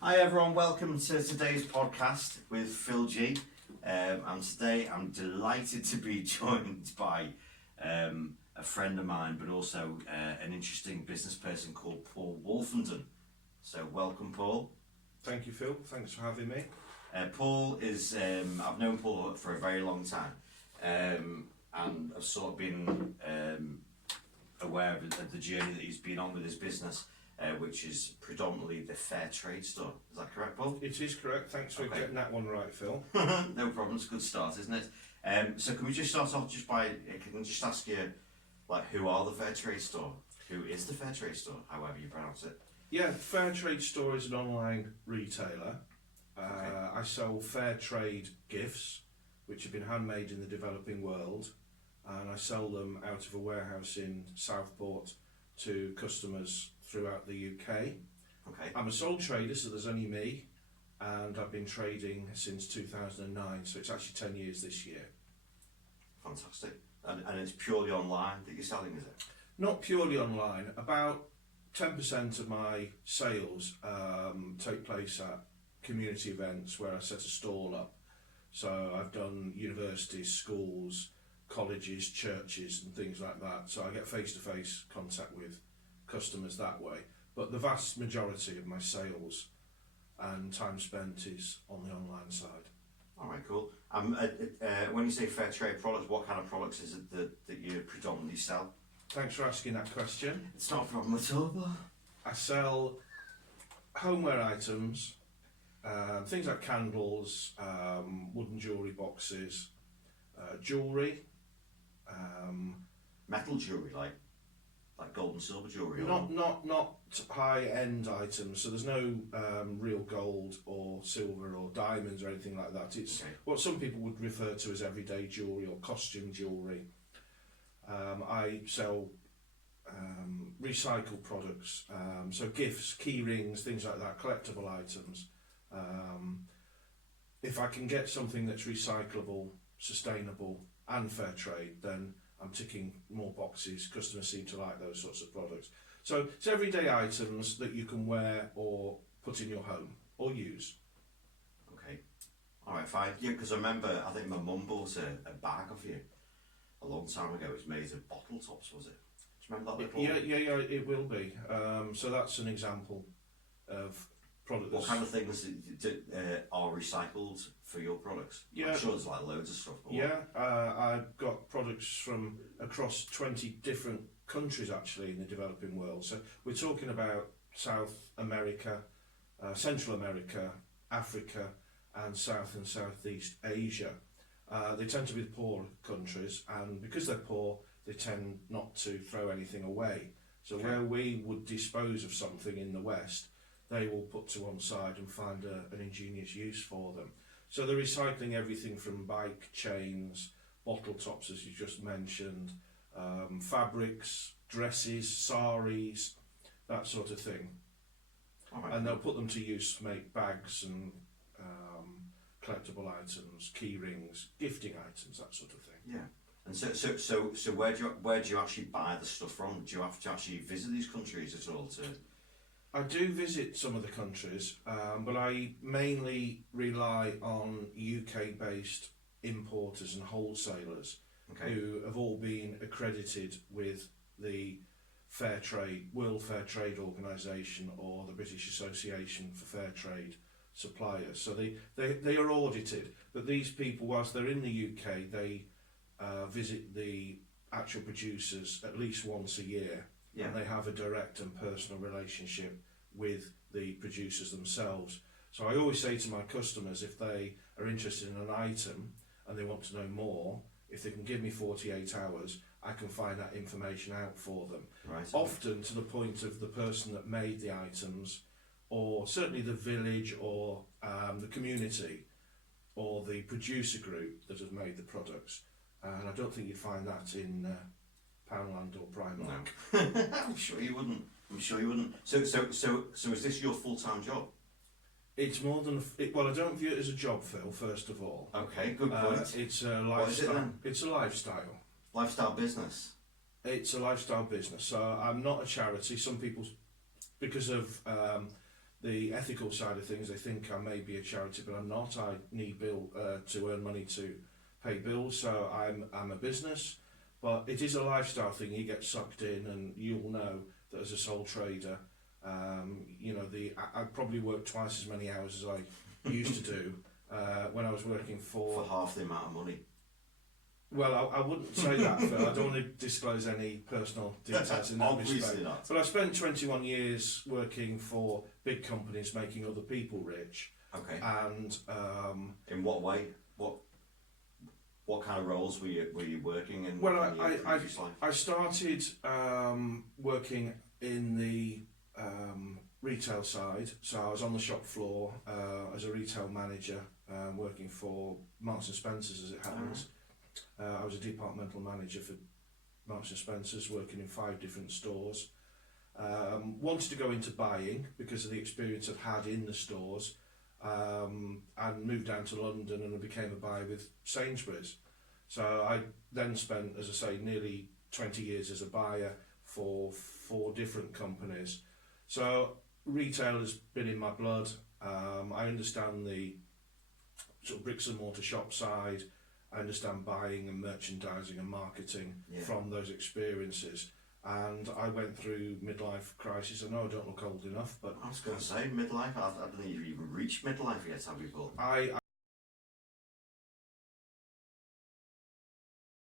Hi everyone, welcome to today's podcast with Phil G. And today I'm delighted to be joined by a friend of mine, but also an interesting business person called Paul Wolfenden. So welcome, Paul. Thank you, Phil. Thanks for having me. Paul is, I've known Paul for a very long time, and I've sort of been aware of the journey that he's been on with his business, which is predominantly the fair trade store. Is that correct, Paul? It is correct. Thanks for getting that one right, Phil. No problem. It's a good start, isn't it? So can we just start off just by, can I just ask you, like, who are the fair trade store? Who is the fair trade store, however you pronounce it? Yeah, Fair Trade Store is an online retailer. I sell fair trade gifts, which have been handmade in the developing world, and I sell them out of a warehouse in Southport to customers throughout the UK. Okay. I'm a sole trader, so there's only me, and I've been trading since 2009, so it's actually 10 years this year. Fantastic. And it's purely online that you're selling, is it? Not purely online. About 10% of my sales take place at community events where I set a stall up. So I've done universities, schools, colleges, churches and things like that. So I get face-to-face contact with customers that way. But the vast majority of my sales and time spent is on the online side. All right, cool. When you say fair trade products, what kind of products is it that you predominantly sell? Thanks for asking that question. It's not a problem at all. I sell homeware items, things like candles, wooden jewellery boxes, jewellery. Metal jewellery, like gold and silver jewellery? Not high-end items, so there's no real gold or silver or diamonds or anything like that. It's what some people would refer to as everyday jewellery or costume jewellery. I sell recycled products, so gifts, key rings, things like that, collectible items. If I can get something that's recyclable, sustainable and fair trade, then I'm ticking more boxes. Customers seem to like those sorts of products. So it's everyday items that you can wear or put in your home or use. Okay. All right, fine. Yeah, because I remember, I think my mum bought a bag of you a long time ago. It was made of bottle tops, was it? Do you remember that? Yeah, it will be. So that's an example of products. What kind of things are recycled for your products? Yeah. I'm sure there's like loads of stuff. I've got products from across 20 different countries actually in the developing world. So we're talking about South America, Central America, Africa and South and Southeast Asia. They tend to be the poor countries, and because they're poor, they tend not to throw anything away. So where we would dispose of something in the West, they will put to one side and find an ingenious use for them. So they're recycling everything from bike chains, bottle tops as you just mentioned, fabrics, dresses, saris, that sort of thing. Right. And they'll put them to use to make bags and collectible items, key rings, gifting items, that sort of thing. Yeah. And so where do you actually buy the stuff from? Do you have to actually visit these countries at all to? I do visit some of the countries, but I mainly rely on UK-based importers and wholesalers who have all been accredited with the World Fair Trade Organisation or the British Association for Fair Trade Suppliers. So they are audited, but these people, whilst they're in the UK, they visit the actual producers at least once a year. Yeah. And they have a direct and personal relationship with the producers themselves. So I always say to my customers, if they are interested in an item and they want to know more, if they can give me 48 hours, I can find that information out for them. Right. Often to the point of the person that made the items, or certainly the village or the community or the producer group that has made the products. And I don't think you'd find that in Poundland or Primark. No. I'm sure you wouldn't. So is this your full-time job? It's more than well, I don't view it as a job, Phil. First of all. Okay, good point. It's a lifestyle. What is it then? It's a lifestyle. Lifestyle business. It's a lifestyle business. So I'm not a charity. Some people, because of the ethical side of things, they think I may be a charity, but I'm not. I need to earn money to pay bills, so I'm a business. But it is a lifestyle thing. You get sucked in, and you'll know that as a sole trader, I probably work twice as many hours as I used to do when I was working For half the amount of money. Well, I wouldn't say that, Phil. I don't want to disclose any personal details in that Obviously respect. not. But I spent 21 years working for big companies, making other people rich. Okay. And in what way? What kind of roles were you working in? Well, in your previous life? I started working in the retail side. So I was on the shop floor as a retail manager, working for Marks and Spencer's, as it happens. I was a departmental manager for Marks and Spencer's, working in 5 different stores. Wanted to go into buying because of the experience I'd had in the stores, and moved down to London, and I became a buyer with Sainsbury's. So I then spent, as I say, nearly 20 years as a buyer for 4 different companies. So retail has been in my blood. I understand the sort of bricks and mortar shop side. I understand buying and merchandising and marketing from those experiences. And I went through midlife crisis. I know I don't look old enough, but I was going to say midlife. I don't think you've even reached midlife yet, have you, Paul? I